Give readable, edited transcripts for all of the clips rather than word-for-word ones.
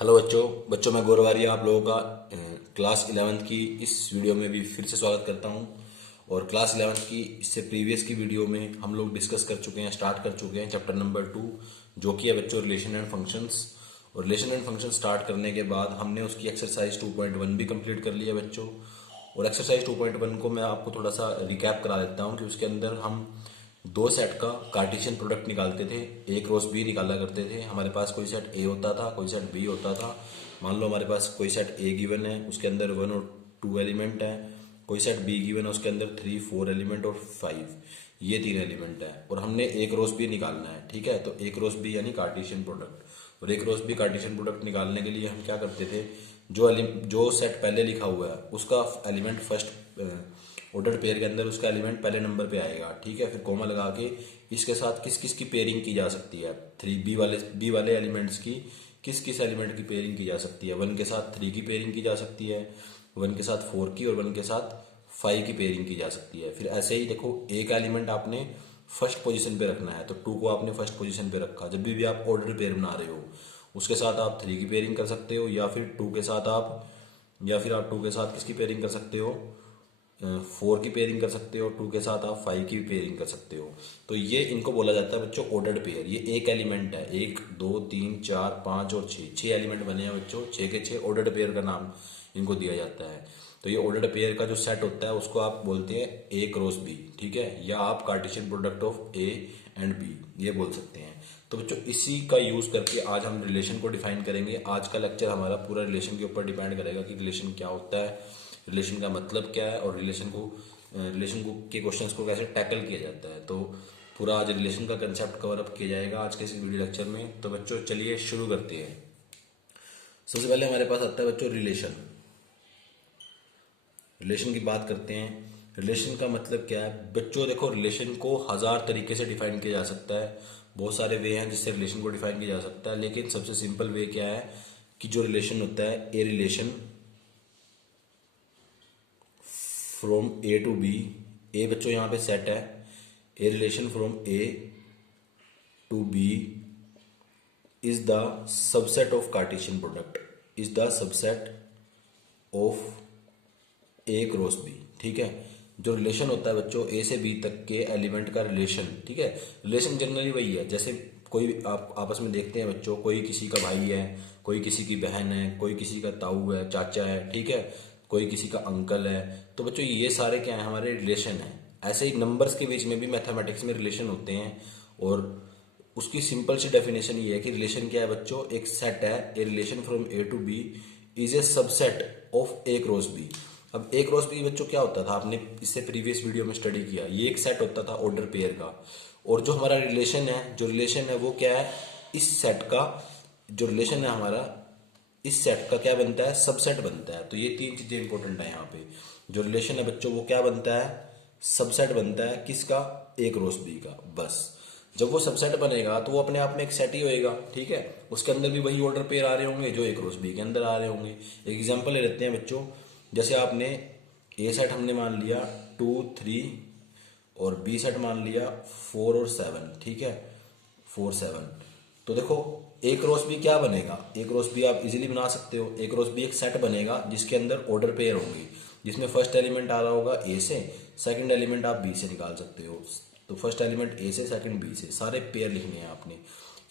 Hello बच्चों मैं गौरवारिया आप लोगों का क्लास 11th की इस वीडियो में भी फिर से स्वागत करता हूं। और क्लास 11th की इससे प्रीवियस की वीडियो में हम लोग डिस्कस कर चुके हैं, स्टार्ट कर चुके हैं चैप्टर नंबर 2, जो कि है बच्चों रिलेशन एंड फंक्शंस। और रिलेशन एंड फंक्शन स्टार्ट करने के बाद हमने उसकी एक्सरसाइज 2.1 भी कंप्लीट कर लिया बच्चों। और एक्सरसाइज 2.1 को मैं आपको थोड़ा सा रिकैप करा देता हूँ कि उसके अंदर हम दो सेट का कार्टेशियन प्रोडक्ट निकालते थे, ए क्रॉस बी निकाला करते थे। हमारे पास कोई सेट ए होता था, कोई सेट बी होता था। मान लो हमारे पास कोई सेट ए गिवन है, उसके अंदर 1 और 2 एलिमेंट है। कोई सेट बी गिवन है, उसके अंदर 3 4 एलिमेंट और 5, ये 3 एलिमेंट है। और हमने ए क्रॉस बी निकालना है, ठीक है। तो ए क्रॉस बी यानी कार्टेशियन प्रोडक्ट। और ए क्रॉस बी कार्टेशियन प्रोडक्ट निकालने के लिए हम क्या करते थे, जो सेट पहले लिखा हुआ है उसका एलिमेंट फर्स्ट ऑर्डर्ड पेयर के अंदर उसका एलिमेंट पहले नंबर पे आएगा, ठीक है। फिर कोमा लगा के इसके साथ किस किस की पेयरिंग की जा सकती है, 3 बी वाले एलिमेंट्स की किस किस एलिमेंट की पेयरिंग की जा सकती है। 1 के साथ 3 की पेयरिंग की जा सकती है, 1 के साथ 4 की, और 1 के साथ 5 की पेयरिंग की जा सकती है। फिर ऐसे ही देखो, एक एलिमेंट आपने फर्स्ट पोजीशन पे रखना है, तो 2 को आपने फर्स्ट पोजीशन पे रखा। जब भी आप ऑर्डर पेयर बना रहे हो उसके साथ आप 3 की पेयरिंग कर सकते हो, या फिर 2 के साथ आप, या फिर आप 2 के साथ किसकी पेयरिंग कर सकते हो, 4 की पेयरिंग कर सकते हो। 2 के साथ आप 5 की पेयरिंग कर सकते हो। तो ये इनको बोला जाता है बच्चों ऑर्डर्ड पेयर। ये एक एलिमेंट है, 1 2 3 4 5 और 6 एलिमेंट बने हैं बच्चों, 6 के 6 ऑर्डर्ड पेयर का नाम इनको दिया जाता है। तो ये ऑर्डर्ड पेयर का जो सेट होता है उसको आप बोलते हैं ए क्रॉस बी, ठीक है। या आप Cartesian product of A and B ये बोल सकते हैं। तो बच्चों इसी का यूज करके आज हम रिलेशन को डिफाइन करेंगे। आज का लेक्चर हमारा पूरा रिलेशन के ऊपर डिपेंड करेगा कि रिलेशन क्या होता है, रिलेशन का मतलब क्या है, और रिलेशन को के क्वेश्चंस को कैसे टैकल किया जाता है। तो पूरा आज रिलेशन का कंसेप्ट कवर अप किया जाएगा आज के इस वीडियो लेक्चर में। तो बच्चों चलिए शुरू करते हैं। सबसे पहले हमारे पास आता है बच्चों रिलेशन। रिलेशन की बात करते हैं। रिलेशन का मतलब क्या है बच्चों, देखो रिलेशन को 1000 तरीके से डिफाइन किया जा सकता है। बहुत सारे वे हैं जिससे रिलेशन को डिफाइन किया जा सकता है, लेकिन सबसे सिंपल वे क्या है कि जो रिलेशन होता है, A relation from A to B. ए बच्चों यहाँ पे सेट है, A relation from A to B is the subset of Cartesian product, is the subset of A cross B, ठीक है। जो रिलेशन होता है बच्चों ए से बी तक के एलिमेंट का रिलेशन, ठीक है। रिलेशन जनरली वही है, जैसे कोई आप आपस में देखते हैं बच्चों, कोई किसी का भाई है, कोई किसी की बहन है, कोई किसी का ताऊ है, चाचा है, ठीक है, कोई किसी का अंकल है। तो बच्चों ये सारे क्या है, हमारे रिलेशन है। ऐसे ही नंबर्स के बीच में भी मैथमेटिक्स में रिलेशन होते हैं। और उसकी सिंपल सी डेफिनेशन ये है कि रिलेशन क्या है बच्चों, एक सेट है, A relation from A to B is a subset of A cross B. अब ए क्रॉस बी बच्चों क्या होता था, आपने इससे प्रीवियस वीडियो में स्टडी किया, ये एक सेट होता था ऑर्डर पेयर का। और जो हमारा रिलेशन है, जो रिलेशन है वो क्या है, इस सेट का जो रिलेशन है हमारा, इस सेट का क्या बनता है, सबसेट बनता है। तो ये 3 चीजें इंपॉर्टेंट है यहाँ पे। जो रिलेशन है बच्चों वो क्या बनता है, सबसेट बनता है किसका, ए क्रॉस बी का। बस जब वो सबसेट बनेगा तो वो अपने आप में एक सेट ही होएगा, ठीक है। उसके अंदर भी वही ऑर्डर पेयर आ रहे होंगे जो ए क्रॉस बी के अंदर आ रहे होंगे। एक एग्जांपल ले लेते हैं बच्चों, जैसे आपने ए सेट हमने मान लिया 2 3 और बी सेट मान लिया 4 और 7, ठीक है, 4 7। तो देखो ए क्रॉस बी क्या बनेगा, ए क्रॉस बी आप इजीली बना सकते हो। ए क्रॉस बी एक सेट बनेगा जिसके अंदर ऑर्डर पेयर होंगे, जिसमें फर्स्ट एलिमेंट आ रहा होगा ए से, सेकंड एलिमेंट आप बी से निकाल सकते हो। तो फर्स्ट एलिमेंट ए से, सेकंड बी से, सारे पेयर लिखने हैं आपने।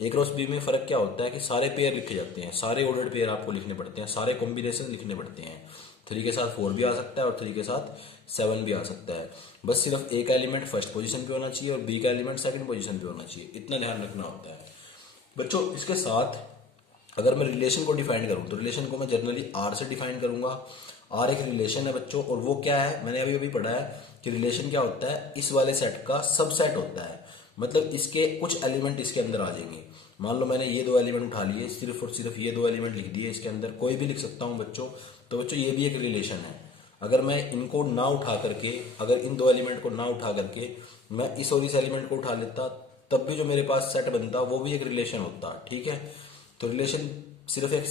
ए क्रॉस बी में फर्क क्या होता है कि सारे पेयर लिखे जाते हैं, सारे ऑर्डर्ड पेयर आपको लिखने पड़ते हैं, सारे कॉम्बिनेशन लिखने पड़ते हैं। 3 के साथ 4 भी आ सकता है और 3 के साथ 7 भी आ सकता है। बस सिर्फ ए का एलिमेंट फर्स्ट पोजीशन पे होना चाहिए और बी का एलिमेंट सेकंड पोजीशन पे होना चाहिए, इतना ध्यान रखना होता है बच्चों। इसके साथ अगर मैं रिलेशन को डिफाइन करूं तो रिलेशन को मैं जनरली आर से डिफाइन करूंगा। आर एक रिलेशन है बच्चों, और वो क्या है, मैंने अभी अभी पढ़ा है कि रिलेशन क्या होता है, इस वाले सेट का सबसेट होता है। मतलब इसके कुछ एलिमेंट इसके अंदर आ जाएंगे। मान लो मैंने ये 2 एलिमेंट उठा लिए, सिर्फ और सिर्फ ये 2 एलिमेंट लिख दिए, इसके अंदर कोई भी लिख सकता हूं बच्चों। तो बच्चों ये भी एक रिलेशन है। अगर मैं इनको ना उठा करके, अगर इन 2 एलिमेंट को ना उठा करके मैं इस और इस एलिमेंट को उठा लेता, तब भी जो मेरे पास सेट बनता वो भी एक रिलेशन होता, ठीक है। तो रिलेशन सिर्फ एक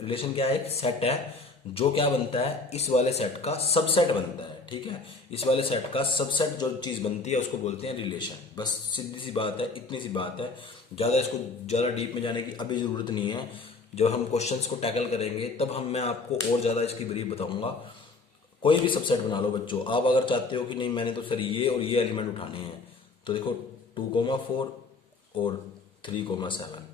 रिलेशन क्या है, एक सेट है जो क्या बनता है, इस वाले सेट का सबसेट बनता है, ठीक है। इस वाले सेट का सबसेट जो चीज बनती है उसको बोलते हैं रिलेशन। बस सीधी सी बात है, इतनी सी बात है, ज्यादा इसको ज्यादा डीप में जाने की अभी जरूरत नहीं है। जब हम क्वेश्चंस को टैकल करेंगे तब मैं आपको और ज़्यादा इसकी ब्रीफ बताऊंगा। कोई भी सबसेट बना लो बच्चों, आप अगर चाहते हो कि नहीं मैंने तो सर ये और ये एलिमेंट उठाने हैं, तो देखो 2,4 और 3,7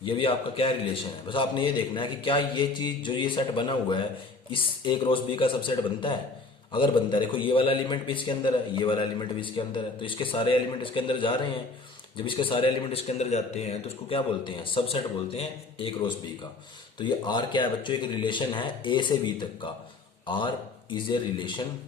ये भी आपका क्या रिलेशन है। बस आपने ये देखना है कि क्या ये चीज जो ये सेट बना हुआ है इस ए क्रॉस बी का सबसेट बनता है। अगर बनता है, देखो ये वाला एलिमेंट भी इसके अंदर है, ये वाला एलिमेंट भी इसके अंदर है, तो इसके सारे एलिमेंट इसके अंदर जा रहे हैं। जब इसके सारे एलिमेंट इसके अंदर जाते हैं तो इसको क्या बोलते हैं, सबसेट बोलते हैं ए क्रॉस बी का। तो ये आर क्या है बच्चों, एक रिलेशन है ए से बी तक का। R is a relation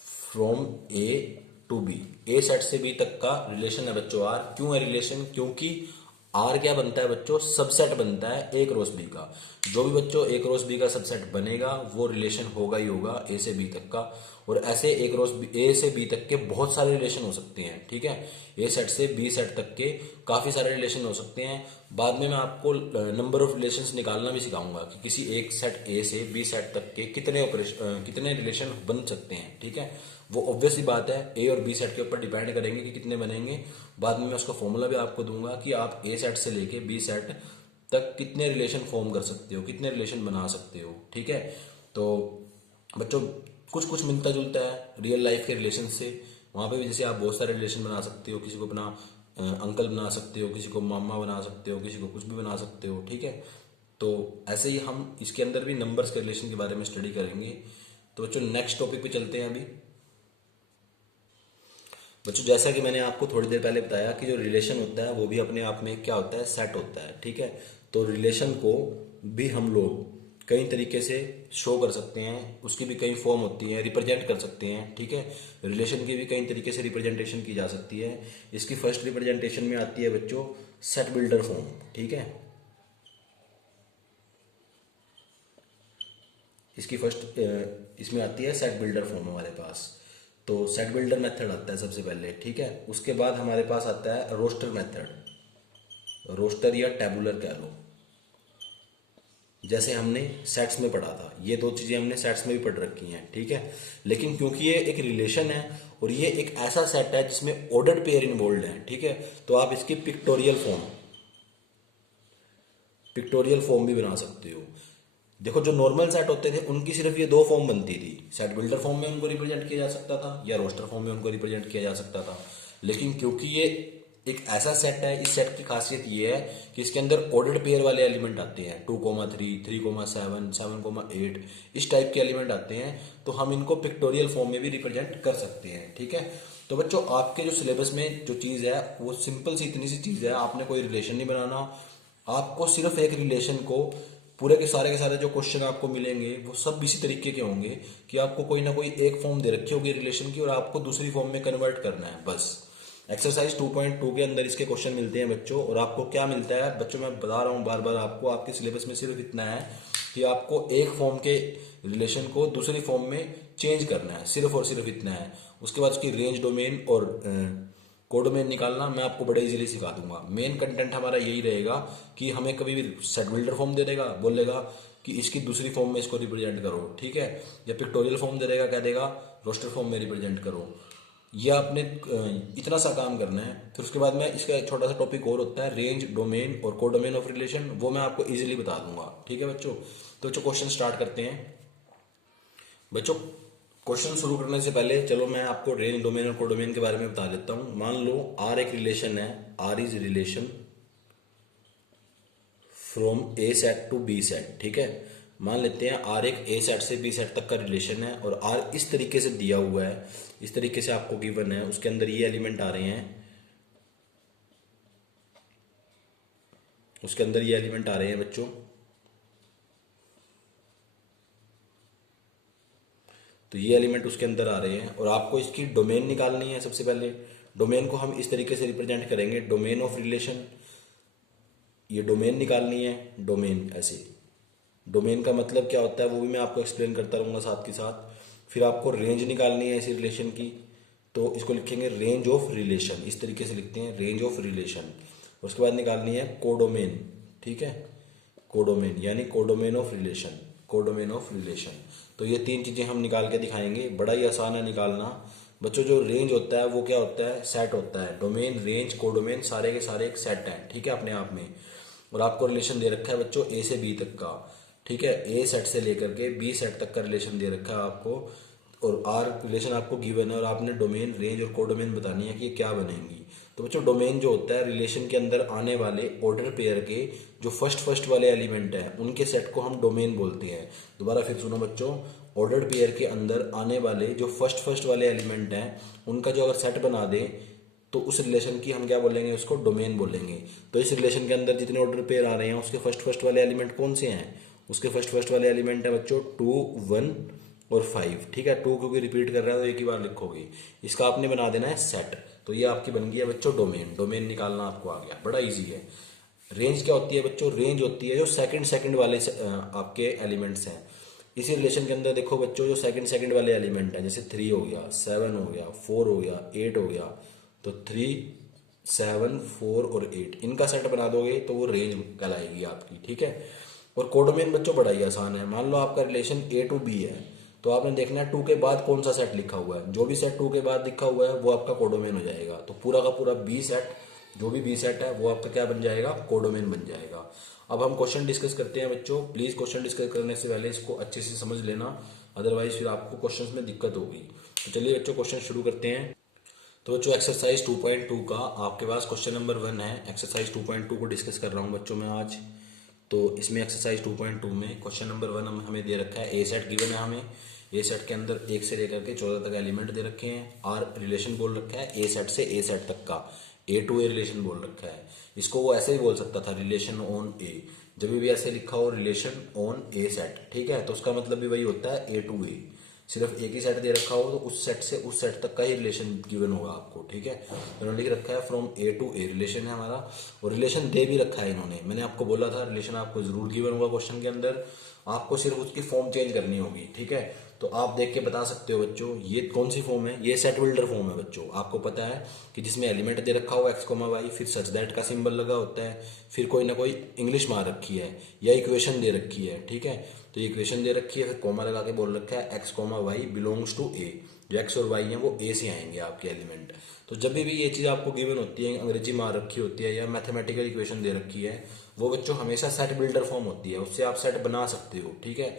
from A to B, A set से बी तक का रिलेशन है बच्चों आर। क्यों है रिलेशन, क्योंकि आर क्या बनता है बच्चों, सबसेट बनता है ए क्रॉस बी का। जो भी बच्चों ए क्रॉस बी का सबसेट बनेगा वो रिलेशन होगा ही होगा ए से बी तक का। और ऐसे ए क्रॉस बी, ए से बी तक के बहुत सारे रिलेशन हो सकते हैं, ठीक है। ए सेट से बी सेट तक के काफी सारे रिलेशन हो सकते हैं। बाद में मैं आपको नंबर ऑफ रिलेशंस निकालना भी सिखाऊंगा कि किसी एक सेट ए से बी सेट तक के कितने रिलेशन बन सकते हैं, ठीक है। वो ऑब्वियस ही बात है ए और बी सेट के ऊपर डिपेंड करेंगे कि कितने बनेंगे। बाद में मैं उसका फॉर्मूला भी आपको दूंगा कि आप ए सेट से लेके बी सेट तक कितने रिलेशन फॉर्म कर सकते हो, कितने रिलेशन बना सकते हो, ठीक है। तो बच्चों कुछ कुछ मिलता जुलता है रियल लाइफ के रिलेशन से। वहां पे भी जैसे आप बहुत सारे रिलेशन बना सकते हो, किसी को अपना अंकल बना सकते हो, किसी को मामा बना सकते हो, किसी को कुछ भी बना सकते हो, ठीक है। तो ऐसे ही हम इसके अंदर भी नंबर्स के रिलेशन के बारे में स्टडी करेंगे। तो बच्चों नेक्स्ट टॉपिक पे चलते हैं अभी। बच्चों जैसा कि मैंने आपको थोड़ी देर पहले बताया कि जो रिलेशन होता है वो भी अपने आप में क्या होता है, सेट होता है, ठीक है। तो रिलेशन को भी हम लोग कई तरीके से शो कर सकते हैं, उसकी भी कई फॉर्म होती है, रिप्रेजेंट कर सकते हैं, ठीक है। रिलेशन की भी कई तरीके से रिप्रेजेंटेशन की जा सकती है। इसकी फर्स्ट रिप्रेजेंटेशन में आती है बच्चों सेट बिल्डर फॉर्म, ठीक है। इसकी फर्स्ट इसमें आती है सेट बिल्डर फॉर्म हमारे पास। तो सेट बिल्डर मेथड आता है सबसे पहले, ठीक है। उसके बाद हमारे पास आता है रोस्टर मेथड, रोस्टर या टेबुलर कह लो, जैसे हमने सेट्स में पढ़ा था। ये दो चीजें हमने सेट्स में भी पढ़ रखी हैं, ठीक है। लेकिन क्योंकि ये एक रिलेशन है और ये एक ऐसा सेट है जिसमें ऑर्डर्ड पेयर इन्वॉल्व है, ठीक है, तो आप इसकी पिक्टोरियल फॉर्म भी बना सकते हो। देखो जो नॉर्मल सेट होते थे उनकी सिर्फ ये दो फॉर्म बनती थी, सेट बिल्डर फॉर्म में उनको रिप्रेजेंट किया जा सकता था या रोस्टर फॉर्म में उनको रिप्रेजेंट किया जा सकता था। लेकिन क्योंकि ये एक ऐसा सेट है, इस सेट की खासियत ये है कि इसके अंदर ऑर्डर्ड पेयर वाले एलिमेंट आते हैं, 2,3, 3,7, 7,8 इस टाइप के एलिमेंट आते हैं। तो हम इनको पिक्टोरियल फॉर्म में भी रिप्रेजेंट कर सकते हैं, ठीक है। तो बच्चों आपके जो सिलेबस में जो चीज है वो सिंपल सी इतनी सी चीज है, आपने कोई रिलेशन नहीं बनाना। आपको सिर्फ एक रिलेशन को पूरे के सारे जो क्वेश्चन आपको मिलेंगे वो सब इसी तरीके के होंगे कि आपको कोई ना कोई एक फॉर्म दे रखी होगी रिलेशन की और आपको दूसरी फॉर्म में कन्वर्ट करना है बस। एक्सरसाइज 2.2 के अंदर इसके क्वेश्चन मिलते हैं बच्चों। और आपको क्या मिलता है बच्चों, मैं बता रहा हूँ बार बार आपको, आपके सिलेबस में सिर्फ इतना है कि आपको एक फॉर्म के रिलेशन को दूसरी फॉर्म में चेंज करना है, सिर्फ और सिर्फ इतना है। उसके बाद उसकी रेंज, डोमेन और कोडोमेन निकालना मैं आपको बड़े इजीली सिखा दूंगा। मेन कंटेंट हमारा यही रहेगा कि हमें कभी भी सेट बिल्डर फॉर्म दे देगा, बोलेगा कि इसकी दूसरी फॉर्म में इसको रिप्रेजेंट करो, ठीक है। या पिक्टोरियल फॉर्म दे देगा, कह देगा रोस्टर फॉर्म में रिप्रेजेंट करो। ये आपने इतना सा काम करना है। फिर उसके बाद में इसका एक छोटा सा टॉपिक और होता है रेंज, डोमेन और कोडोमेन ऑफ रिलेशन, वो मैं आपको इजीली बता दूंगा, ठीक है बच्चों। तो बच्चों क्वेश्चन स्टार्ट करते हैं। बच्चों क्वेश्चन शुरू करने से पहले चलो मैं आपको रेंज, डोमेन और कोडोमेन के बारे में बता देता हूं। मान लो आर एक रिलेशन है, R is relation from A set to B set, ठीक है। मान लेते हैं आर एक ए सेट से बी सेट तक का रिलेशन है और आर इस तरीके से दिया हुआ है, इस तरीके से आपको गिवन है, उसके अंदर ये एलिमेंट आ रहे हैं, उसके अंदर ये एलिमेंट आ रहे हैं बच्चों। तो ये एलिमेंट उसके अंदर आ रहे हैं और आपको इसकी डोमेन निकालनी है। सबसे पहले डोमेन को हम इस तरीके से रिप्रेजेंट करेंगे, डोमेन ऑफ रिलेशन, ये डोमेन निकालनी है। डोमेन ऐसे, डोमेन का मतलब क्या होता है वो भी मैं आपको एक्सप्लेन करता रहूंगा साथ के साथ। फिर आपको रेंज निकालनी है इसी रिलेशन की, तो इसको लिखेंगे रेंज ऑफ रिलेशन, इस तरीके से लिखते हैं रेंज ऑफ रिलेशन। उसके बाद निकालनी है कोडोमेन, ठीक है, कोडोमेन यानी codomain of relation, codomain of relation. तो ये तीन चीजें हम निकाल के दिखाएंगे, बड़ा ही आसान है निकालना बच्चों। जो रेंज होता है वो क्या होता है, सेट होता है। डोमेन, रेंज, कोडोमेन सारे के सारे एक सेट है, ठीक है, अपने आप में। और आपको रिलेशन दे रखा है बच्चों ए से बी तक का, ठीक है, ए सेट से लेकर के बी सेट तक का रिलेशन दे रखा है आपको, और आर रिलेशन आपको गिवन है, और आपने डोमेन, रेंज और कोडोमेन बतानी है कि ये क्या बनेंगी। तो बच्चों डोमेन जो होता है रिलेशन के अंदर आने वाले ऑर्डर पेयर के जो फर्स्ट वाले एलिमेंट हैं उनके सेट को हम डोमेन बोलते हैं। दोबारा फिर सुनो बच्चों, ऑर्डर पेयर के अंदर आने वाले जो फर्स्ट वाले एलिमेंट हैं उनका जो अगर सेट बना दें तो उस रिलेशन की हम क्या बोलेंगे, उसको डोमेन बोलेंगे। तो इस रिलेशन के अंदर जितने ऑर्डर पेयर आ रहे हैं उसके फर्स्ट वाले एलिमेंट कौन से हैं, उसके फर्स्ट वाले एलिमेंट है बच्चों 2, 1 और 5, ठीक है। 2 क्योंकि रिपीट कर रहा है तो एक ही बार लिखोगे, इसका आपने बना देना है सेट। तो ये आपकी बन गई है बच्चों डोमेन, डोमेन निकालना आपको आ गया, बड़ा इजी है। रेंज क्या होती है बच्चों, रेंज होती है जो सेकंड वाले आपके एलिमेंट्स हैं। इसी रिलेशन के अंदर देखो बच्चों जो सेकंड वाले एलिमेंट हैं, जैसे 3 हो गया, 7 हो गया, 4 हो गया, 8 हो गया, तो 3, 7, 4 और 8 इनका सेट बना दोगे तो वो रेंज कहलाएगी आपकी, ठीक है। और कोडोमेन बच्चों बड़ा ही आसान है। मान लो आपका रिलेशन A to B है, तो आपने देखना है 2 के बाद कौन सा सेट लिखा हुआ है, जो भी सेट 2 के बाद लिखा हुआ है वो आपका कोडोमेन हो जाएगा। तो पूरा का पूरा B सेट, जो भी B सेट है वो आपका क्या बन जाएगा, कोडोमेन बन जाएगा। अब हम क्वेश्चन डिस्कस करते हैं बच्चों। प्लीज क्वेश्चन डिस्कस करने से पहले इसको अच्छे से समझ लेना, अदरवाइज फिर आपको क्वेश्चंस में दिक्कत होगी। तो चलिए बच्चों क्वेश्चन शुरू करते हैं। तो बच्चों एक्सरसाइज 2.2 का आपके पास क्वेश्चन नंबर 1 है। एक्सरसाइज 2.2 को डिस्कस कर रहा हूँ बच्चों मैं आज। तो इसमें एक्सरसाइज 2.2 में क्वेश्चन नंबर 1 हमें दे रखा है, ए सेट गिवन है हमें। ए सेट के अंदर 1 से लेकर के 14 तक एलिमेंट दे रखे हैं। आर रिलेशन बोल रखा है ए सेट से ए सेट तक का, ए टू ए रिलेशन बोल रखा है। इसको वो ऐसे ही बोल सकता था, रिलेशन ऑन ए। जब भी ऐसे लिखा हो रिलेशन ऑन ए सेट, ठीक है, तो उसका मतलब भी वही होता है ए टू ए। सिर्फ एक ही सेट दे रखा हो तो उस सेट से उस सेट तक का ही रिलेशन गिवन होगा आपको, ठीक है। इन्होंने लिख रखा है from A to A relation है हमारा, और रिलेशन दे भी रखा है इन्होंने। मैंने आपको बोला था रिलेशन आपको जरूर गिवन होगा क्वेश्चन के अंदर, आपको सिर्फ उसकी फॉर्म चेंज करनी होगी, ठीक है। तो आप देख के बता सकते हो बच्चों ये कौन सी फॉर्म है, ये सेट बिल्डर फॉर्म है बच्चों। आपको पता है कि जिसमें एलिमेंट दे रखा हो एक्स कोमा वाई, फिर सच दैट का सिंबल लगा होता है, फिर कोई ना कोई इंग्लिश मार रखी है या इक्वेशन दे रखी है, ठीक है। तो ये इक्वेशन दे रखी है, फिर कोमा लगा के बोल रखा है x comma y belongs to A. जो एक्स और वाई हैं वो ए से आएंगे आपके एलिमेंट। तो जब भी ये चीज़ आपको गिवन होती है, अंग्रेजी मार रखी होती है या मैथमेटिकल इक्वेशन दे रखी है, वो बच्चों हमेशा सेट बिल्डर फॉर्म होती है, उससे आप सेट बना सकते हो, ठीक है।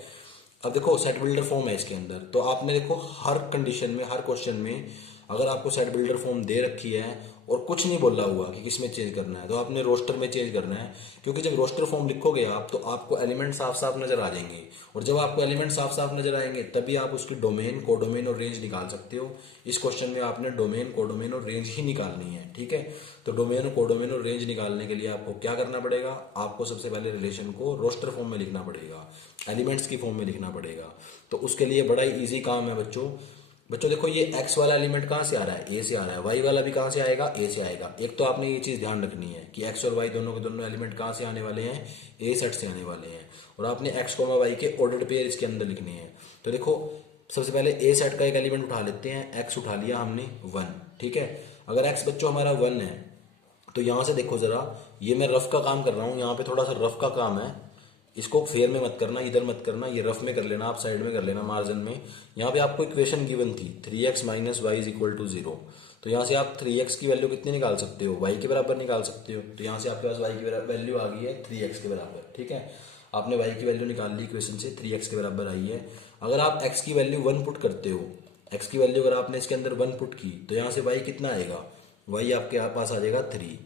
अब देखो सेट बिल्डर फॉर्म है इसके अंदर, तो आपने देखो हर कंडीशन में, हर क्वेश्चन में अगर आपको सेट बिल्डर फॉर्म दे रखी है और कुछ नहीं बोला हुआ कि किसमें चेंज करना है, तो आपने रोस्टर में चेंज करना है। क्योंकि जब रोस्टर फॉर्म लिखोगे आप तो आपको एलिमेंट साफ साफ नजर आ जाएंगे, और जब आपको एलिमेंट साफ साफ नजर आएंगे तभी आप उसकी डोमेन, कोडोमेन और रेंज निकाल सकते हो। इस क्वेश्चन में आपने डोमेन, कोडोमेन और रेंज ही निकालनी है, ठीक है। तो डोमेन, कोडोमेन और रेंज निकालने के लिए आपको क्या करना पड़ेगा, आपको सबसे पहले रिलेशन को रोस्टर फॉर्म में लिखना पड़ेगा, एलिमेंट्स की फॉर्म में लिखना पड़ेगा। तो उसके लिए बड़ा ही ईजी काम है बच्चों। बच्चों देखो ये एक्स वाला एलिमेंट कहाँ से आ रहा है, ए से आ रहा है। वाई वाला भी कहाँ से आएगा, ए से आएगा। एक तो आपने ये चीज़ ध्यान रखनी है कि एक्स और वाई दोनों के दोनों एलिमेंट कहाँ से आने वाले हैं, ए सेट से आने वाले हैं। और आपने एक्स कोमा वाई के ऑर्डर पेयर इसके अंदर लिखने हैं। तो देखो सबसे पहले ए सेट का एक एलिमेंट उठा लेते हैं, एक्स उठा लिया हमने 1, ठीक है। अगर एक्स बच्चों हमारा 1 है तो यहाँ से देखो जरा, ये मैं रफ का काम कर रहा हूँ, यहाँ पे थोड़ा सा रफ का काम है, इसको फेयर में मत करना, इधर मत करना, ये रफ में कर लेना, आप साइड में कर लेना मार्जिन में। यहाँ पे आपको इक्वेशन गिवन थी 3x minus y is equal to 0। तो यहाँ से आप 3x की वैल्यू कितनी निकाल सकते हो, y के बराबर निकाल सकते हो। तो यहाँ से आपके पास y की वैल्यू आ गई है 3x के बराबर, ठीक है। आपने y की वैल्यू निकाल ली इक्वेशन से, 3x के बराबर आई है। अगर आप x की वैल्यू 1 पुट करते हो, x की वैल्यू अगर आपने इसके अंदर 1 पुट की तो यहाँ से y कितना आएगा, y आपके पास आ जाएगा 3।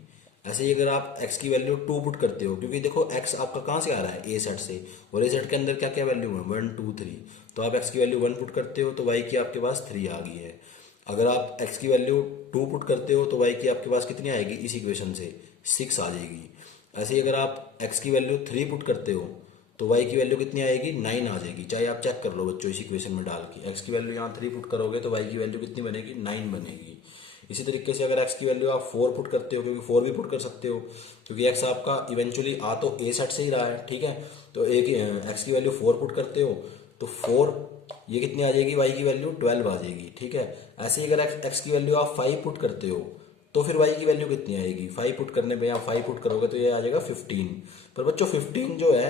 ऐसे ही अगर आप x की वैल्यू 2 पुट करते हो, क्योंकि देखो x आपका कहाँ से आ रहा है, ए सेट से, और ए सेट के अंदर क्या क्या वैल्यू है 1 2 3। तो आप x की वैल्यू 1 पुट करते हो तो y की आपके पास 3 आ गई है। अगर आप x की वैल्यू 2 पुट करते हो तो y की आपके पास कितनी आएगी, इस इक्वेशन से 6 आ जाएगी। ऐसे ही अगर आप x की वैल्यू 3 पुट करते हो तो y की वैल्यू कितनी आएगी, 9 आ जाएगी। चाहे आप चेक कर लो बच्चों इस इक्वेशन में डाल के, x की वैल्यू यहाँ 3 पुट करोगे तो y की वैल्यू कितनी बनेगी, 9 बनेगी। इसी तरीके से अगर x की वैल्यू आप 4 पुट करते हो, क्योंकि 4 भी पुट कर सकते हो, क्योंकि x आपका इवेंचुअली आ तो ए सेट से ही रहा है, ठीक है। तो एक x की वैल्यू 4 पुट करते हो तो 4 ये कितनी आ जाएगी, y की वैल्यू 12 आ जाएगी, ठीक है। ऐसे ही अगर x की वैल्यू आप 5 पुट करते हो तो फिर y की वैल्यू कितनी आएगी, 5 पुट करने पे आप 5 पुट करोगे तो ये आ जाएगा 15। पर बच्चों 15 जो है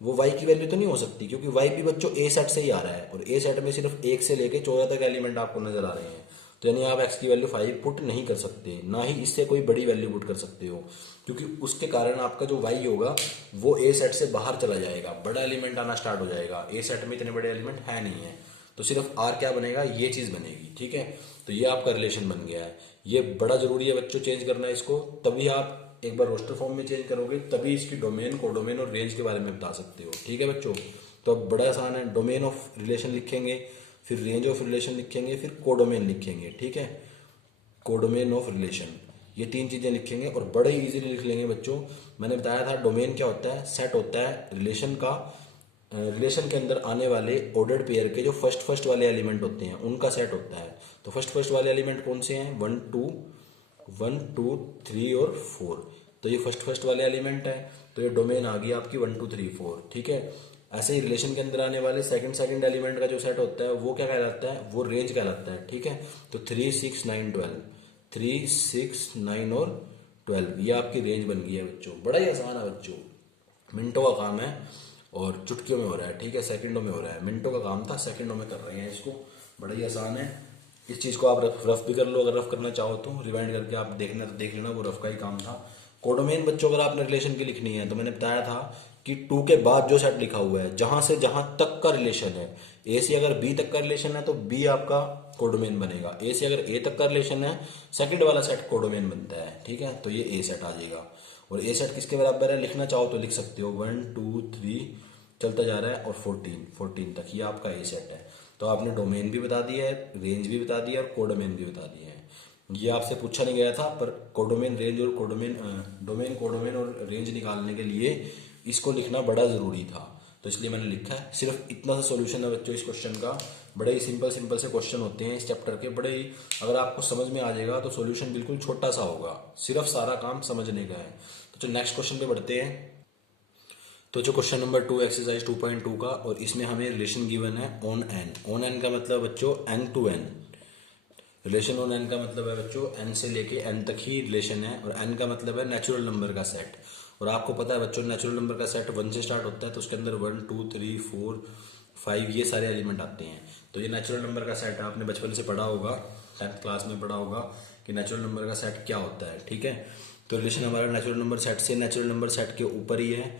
वो y की वैल्यू तो नहीं हो सकती, क्योंकि y भी बच्चों ए सेट से ही आ रहा है, और ए सेट में सिर्फ 1 से लेके 14 तक एलिमेंट आपको नजर आ रहे हैं। तो यानी आप x की वैल्यू 5 पुट नहीं कर सकते, ना ही इससे कोई बड़ी वैल्यू पुट कर सकते हो, क्योंकि उसके कारण आपका जो y होगा वो ए सेट से बाहर चला जाएगा, बड़ा एलिमेंट आना स्टार्ट हो जाएगा। ए सेट में इतने बड़े एलिमेंट है नहीं है, तो सिर्फ r क्या बनेगा, ये चीज़ बनेगी। ठीक है, तो ये आपका रिलेशन बन गया है। ये बड़ा जरूरी है बच्चों चेंज करना है इसको, तभी आप एक बार रोस्टर फॉर्म में चेंज करोगे, तभी इसकी डोमेन, कोडोमेन और रेंज के बारे में बता सकते हो। ठीक है बच्चों, तो अब बड़ा आसान है, डोमेन ऑफ रिलेशन लिखेंगे, फिर रेंज ऑफ रिलेशन लिखेंगे, फिर कोडोमेन लिखेंगे। ठीक है, कोडोमेन ऑफ रिलेशन, ये तीन चीज़ें लिखेंगे और बड़े ही इजीली लिख लेंगे बच्चों। मैंने बताया था डोमेन क्या होता है, सेट होता है रिलेशन का, रिलेशन के अंदर आने वाले ऑर्डर्ड पेयर के जो फर्स्ट वाले एलिमेंट होते हैं उनका सेट होता है। तो फर्स्ट वाले एलिमेंट कौन से हैं, 1 2 3 और 4, तो ये फर्स्ट वाले एलिमेंट है, तो ये डोमेन आ गई आपकी 1 2 3 4। ठीक है, ऐसे ही रिलेशन के अंदर आने वाले सेकंड एलिमेंट का जो सेट होता है वो क्या कहलाता है, वो रेंज कहलाता है। ठीक है, तो 3 6 9 12, 3 6 9 और 12, ये आपकी रेंज बन गई है बच्चों। बड़ा ही आसान है बच्चों, मिनटों का काम है और चुटकियों में हो रहा है। ठीक है, सेकंडों में हो रहा है, मिनटों का काम था, सेकंडों में कर रहे हैं इसको, बड़ा ही आसान है। इस चीज़ को आप रफ भी कर लो, अगर रफ करना चाहो तो रिवाइंड करके आप देखना तो देख लेना, वो रफ का ही काम था। कोडोमेन बच्चों अगर आपने रिलेशन की लिखनी है तो मैंने बताया था कि 2 के बाद जो सेट लिखा हुआ है, जहां से जहां तक का रिलेशन है, ए से अगर बी तक का रिलेशन है तो बी आपका कोडोमेन बनेगा, ए से अगर ए तक का रिलेशन है सेकंड वाला सेट कोडोमेन बनता है। ठीक है, तो ये ए सेट आ जाएगा। और ए सेट किसके बराबर है, लिखना चाहो तो लिख सकते हो 1 2 3 चलता जा रहा है और 14 तक, ये आपका ए सेट है। तो आपने डोमेन भी बता दिया है, रेंज भी बता दिया है और कोडोमेन भी बता दिया है। ये आपसे पूछा नहीं गया था, पर कोडोमेन रेंज और डोमेन कोडोमेन और रेंज निकालने के लिए इसको लिखना बड़ा ज़रूरी था, तो इसलिए मैंने लिखा है। सिर्फ इतना सा सॉल्यूशन है बच्चों इस क्वेश्चन का, बड़े ही सिंपल से क्वेश्चन होते हैं इस चैप्टर के, बड़े ही, अगर आपको समझ में आ जाएगा तो सॉल्यूशन बिल्कुल छोटा सा होगा, सिर्फ सारा काम समझने का है। तो चलो नेक्स्ट क्वेश्चन पे बढ़ते हैं। तो जो क्वेश्चन नंबर 2 एक्सरसाइज 2.2 का, और इसमें हमें रिलेशन गिवन है ऑन एन का मतलब बच्चों n to n, relation on n का मतलब है बच्चों n से लेके n तक ही रिलेशन है, और n का मतलब है नेचुरल नंबर का सेट। और आपको पता है बच्चों नेचुरल नंबर का सेट 1 से स्टार्ट होता है, तो उसके अंदर 1 2 3 4 5 ये सारे एलिमेंट आते हैं। तो ये नेचुरल नंबर का सेट आपने बचपन से पढ़ा होगा, 10th क्लास में पढ़ा होगा कि नेचुरल नंबर का सेट क्या होता है। ठीक है, तो रिलेशन हमारा नेचुरल नंबर सेट से नेचुरल नंबर सेट के ऊपर ही है,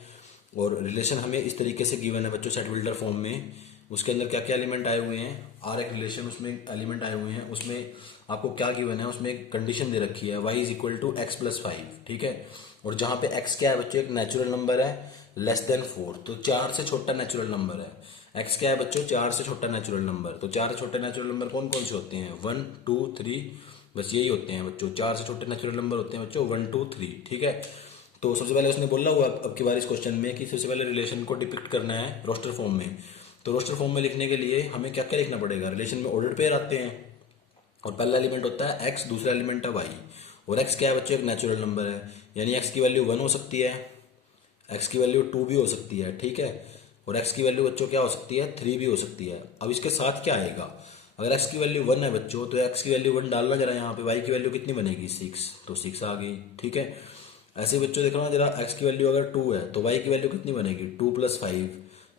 और रिलेशन हमें इस तरीके से गिवन है बच्चों सेट बिल्डर फॉर्म में। उसके अंदर क्या क्या एलिमेंट आए हुए हैं, आर एक रिलेशन, उसमें एलिमेंट आए हुए हैं, उसमें आपको क्या गिवन है, उसमें एक कंडीशन दे रखी है y is equal to x plus 5। ठीक है, और जहाँ पे x क्या है बच्चों, एक नेचुरल नंबर है लेस देन 4, तो 4 से छोटा नेचुरल नंबर है। x क्या है बच्चों, 4 से छोटा नेचुरल नंबर, तो 4 से छोटे नेचुरल नंबर कौन कौन से होते हैं, 1 2 3, बस यही होते हैं बच्चों, 4 से छोटे नेचुरल नंबर होते हैं बच्चों 1 2 3। ठीक है, तो सबसे पहले उसने बोला हुआ अब की बार इस क्वेश्चन में कि सबसे पहले रिलेशन को डिपिक्ट करना है रोस्टर फॉर्म में। तो रोस्टर फॉर्म में लिखने के लिए हमें क्या क्या लिखना पड़ेगा, रिलेशन में ऑर्डर पेयर आते हैं, और पहला एलिमेंट होता है x, दूसरा एलिमेंट है y, और x क्या है बच्चों, एक नेचुरल नंबर है, यानी x की वैल्यू 1 हो सकती है, x की वैल्यू 2 भी हो सकती है। ठीक है, और x की वैल्यू बच्चों क्या हो सकती है, 3 भी हो सकती है। अब इसके साथ क्या आएगा, अगर x की वैल्यू 1 है बच्चों, तो x की वैल्यू 1 डालना जरा यहाँ पे, y की वैल्यू कितनी बनेगी 6, तो 6 आ गई। ठीक है, ऐसे ही बच्चों देखना जरा, x की वैल्यू अगर 2 है तो y की वैल्यू कितनी बनेगी, 2 + 5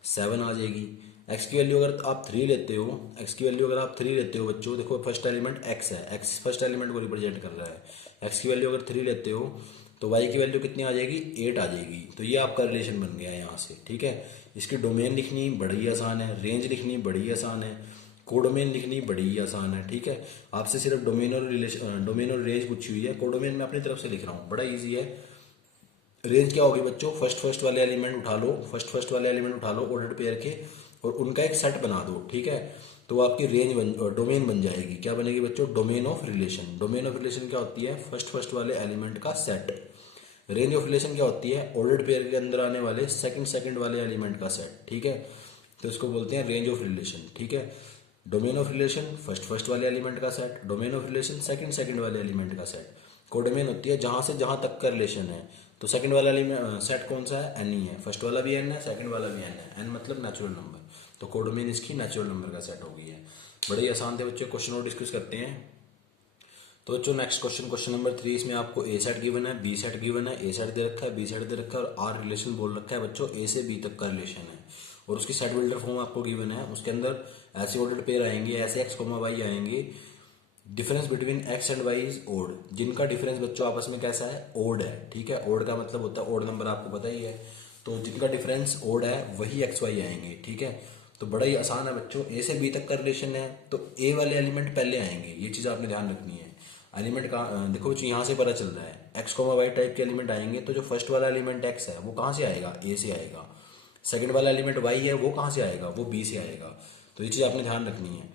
7 आ जाएगी। x की वैल्यू अगर आप 3 लेते हो, x की वैल्यू अगर आप 3 लेते हो बच्चों, देखो फर्स्ट एलिमेंट x है, x फर्स्ट एलिमेंट को रिप्रेजेंट कर रहा है, x की वैल्यू अगर 3 लेते हो तो y की वैल्यू कितनी आ जाएगी, 8 आ जाएगी। तो ये आपका रिलेशन बन गया है यहाँ से। ठीक है, इसकी डोमेन लिखनी बड़ी आसान है, रेंज लिखनी बड़ी आसान है, कोडोमेन लिखनी बड़ी आसान है। ठीक है, आपसे सिर्फ डोमेन और रेंज पूछी हुई है, कोडोमेन मैं अपनी तरफ से लिख रहा हूँ, बड़ा ईजी है। रेंज क्या होगी बच्चों, फर्स्ट वाले एलिमेंट उठा लो, फर्स्ट वाले एलिमेंट उठा लो ऑर्डर्ड पेयर के, और उनका एक सेट बना दो। ठीक है, तो आपकी डोमेन बन जाएगी, क्या बनेगी बच्चों, domain of relation. Domain of relation क्या होती है, फर्स्ट वाले एलिमेंट का सेट। रेंज ऑफ रिलेशन क्या होती है, ऑर्डर्ड पेयर के अंदर आने वाले सेकंड वाले एलिमेंट का सेट। ठीक है, तो इसको बोलते हैं रेंज ऑफ रिलेशन। ठीक है, डोमेन ऑफ रिलेशन फर्स्ट वाले एलिमेंट का set, domain of relation second वाले एलिमेंट का सेट। कोडोमेन होती है जहां से जहां तक का रिलेशन है, तो सेकंड वाला सेट कौन सा है, एन ही है, फर्स्ट वाला भी एन है, सेकंड वाला भी एन है, एन मतलब नेचुरल नंबर, तो कोडोमेन इसकी नेचुरल नंबर का सेट हो गई है। बड़े ही आसान थे बच्चों, क्वेश्चन और डिस्कस करते हैं। तो बच्चों नेक्स्ट क्वेश्चन नंबर 3, इसमें आपको ए सेट गिवन है, बी सेट गिवन है, ए सेट दे रखा है, बी सेट दे रखा है, और आर रिलेशन बोल रखा है बच्चों, ए से बी तक का रिलेशन है, और उसकी सेट बिल्डर फॉर्म आपको गिवन है। उसके अंदर ऐसे ऑर्डर्ड पेयर आएंगे, ऐसे x, y आएंगे, difference between x and y is odd, जिनका डिफरेंस बच्चों आपस में कैसा है, ओड है। ठीक है, ओड का मतलब होता है ओड नंबर, आपको पता ही है। तो जिनका डिफरेंस ओड है वही एक्स वाई आएंगे। ठीक है, तो बड़ा ही आसान है बच्चों, ए से बी तक का रिलेशन है तो ए वाले एलिमेंट पहले आएंगे, ये चीज आपने ध्यान रखनी है। एलिमेंट का देखो बच्चों यहाँ से पता चल रहा है, एक्स कोमा वाई टाइप के एलिमेंट आएंगे तो जो फर्स्ट वाला एलिमेंट एक्स है वो कहाँ से आएगा, ए से आएगा। सेकंड वाला एलिमेंट वाई है वो कहाँ से आएगा, वो बी से आएगा। तो ये चीज आपने ध्यान रखनी है।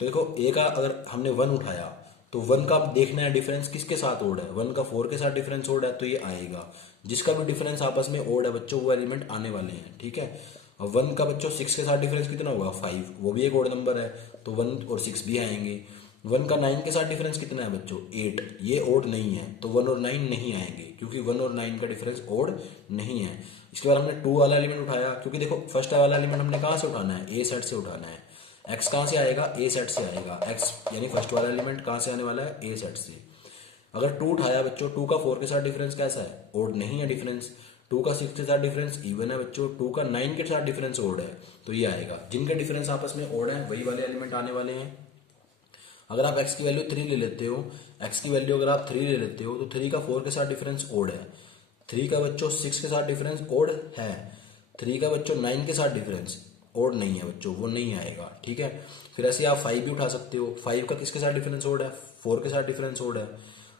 तो देखो ए का अगर हमने 1 उठाया तो 1 का देखना है डिफरेंस किसके साथ ओड है, 1 का 4 के साथ डिफरेंस ओड है तो ये आएगा। जिसका भी डिफरेंस आपस में ओड है बच्चों वो एलिमेंट आने वाले हैं। ठीक है, अब 1 का बच्चों 6 के साथ डिफरेंस कितना होगा, 5, वो भी एक ओड नंबर है तो 1 और 6 भी आएंगे। 1 का 9 के साथ डिफरेंस कितना है बच्चों, 8, ये ओड नहीं है तो 1 और 9 नहीं आएंगे क्योंकि 1 और 9 का डिफरेंस ओड नहीं है। इसके बाद हमने 2 वाला एलिमेंट उठाया, क्योंकि देखो फर्स्ट वाला एलिमेंट हमने कहाँ से उठाना है, ए सेट से उठाना है। एक्स कहाँ से आएगा, ए सेट से आएगा। एक्स यानी फर्स्ट वाला एलिमेंट कहाँ से आने वाला है, ए सेट से। अगर 2 उठाया बच्चों, 2 का 4 के साथ डिफरेंस कैसा है, ओड नहीं है डिफरेंस। 2 का 6 के साथ डिफरेंस इवन है बच्चों, 2 का 9 के साथ डिफरेंस ओड है तो ये आएगा। जिनके डिफरेंस आपस में ओड है वही वाले एलिमेंट आने वाले हैं। अगर आप x की वैल्यू 3 ले लेते हो, x की वैल्यू अगर आप 3 ले लेते हो तो 3 का 4 के साथ डिफरेंस ओड है, 3 का बच्चों 6 के साथ डिफरेंस ओड है, 3 का बच्चों 9 के साथ डिफरेंस ओड नहीं है बच्चों, वो नहीं आएगा। ठीक है, फिर ऐसे आप 5 भी उठा सकते हो, 5 का किसके साथ डिफरेंस ओड है, 4 के साथ डिफरेंस ओड है।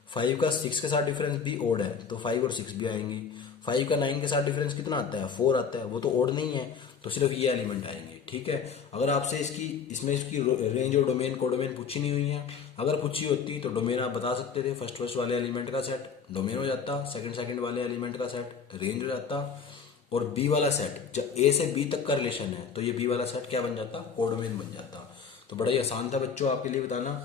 5 का 6 के साथ डिफरेंस भी ओड है तो 5 और 6 भी आएंगी। 5 का 9 के साथ डिफरेंस कितना आता है, 4 आता है, वो तो ओड नहीं है तो सिर्फ ये एलिमेंट आएंगे। ठीक है, अगर आपसे इसकी रेंज और डोमेन कोडोमेन पूछी नहीं हुई है, अगर पूछी होती तो डोमेन आप बता सकते थे, फर्स्ट वाले एलिमेंट का सेट डोमेन हो जाता, सेकंड वाले एलिमेंट का सेट रेंज हो जाता, और बी वाला सेट जब ए से बी तक का रिलेशन है तो ये बी वाला सेट क्या बन जाता, कोडोमेन बन जाता। तो बड़ा ही आसान था बच्चों आपके लिए बताना।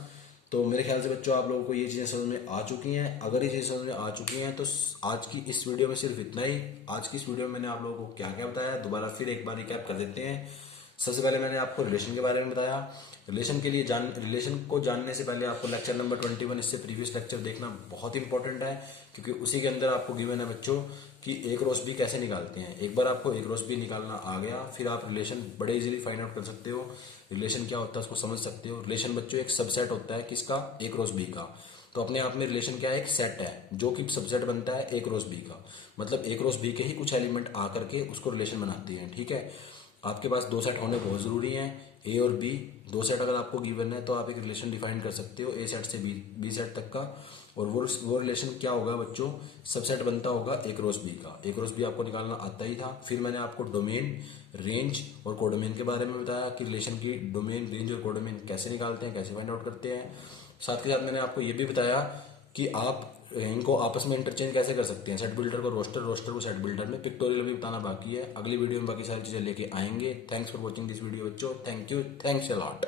तो मेरे ख्याल से बच्चों आप लोगों को ये चीज़ें समझ में आ चुकी हैं। अगर ये चीज़ें समझ में आ चुकी हैं तो आज की इस वीडियो में सिर्फ इतना ही। आज की इस वीडियो में मैंने आप लोगों को क्या क्या बताया, दोबारा फिर एक बार रिकैप कर देते हैं। सबसे पहले मैंने आपको रिलेशन के बारे में बताया। रिलेशन को जानने से पहले आपको लेक्चर नंबर 21 इससे प्रीवियस लेक्चर देखना बहुत इंपॉर्टेंट है, क्योंकि उसी के अंदर आपको गिवन है बच्चों कि एक क्रॉस बी कैसे निकालते हैं। एक बार आपको एक क्रॉस बी निकालना आ गया फिर आप रिलेशन बड़े इजीली फाइंड आउट कर सकते हो, रिलेशन क्या होता है उसको समझ सकते हो। रिलेशन बच्चों एक सबसेट होता है किसका, ए क्रॉस बी का। तो अपने आप में रिलेशन क्या है, एक सेट है जो कि सबसेट बनता है ए क्रॉस बी का, मतलब ए क्रॉस बी के ही कुछ एलिमेंट आकर के उसको रिलेशन बनाते हैं। ठीक है, आपके पास 2 सेट होने बहुत जरूरी हैं, ए और बी। 2 सेट अगर आपको गिवन है तो आप एक रिलेशन डिफाइन कर सकते हो ए सेट से बी सेट तक का, और वो रिलेशन क्या होगा बच्चों, सबसेट बनता होगा ए क्रॉस बी का। ए क्रॉस बी आपको निकालना आता ही था। फिर मैंने आपको डोमेन, रेंज और कोडोमेन के बारे में बताया कि रिलेशन की डोमेन, रेंज और कोडोमेन कैसे निकालते हैं, कैसे फाइंड आउट करते हैं। साथ के साथ मैंने आपको ये भी बताया कि आप इनको आपस में इंटरचेंज कैसे कर सकते हैं, सेट बिल्डर को रोस्टर, रोस्टर को सेट बिल्डर में। पिक्टोरियल भी बताना बाकी है, अगली वीडियो में बाकी सारी चीजें लेके आएंगे। Thanks for watching this video बच्चों, thank you, thanks a lot.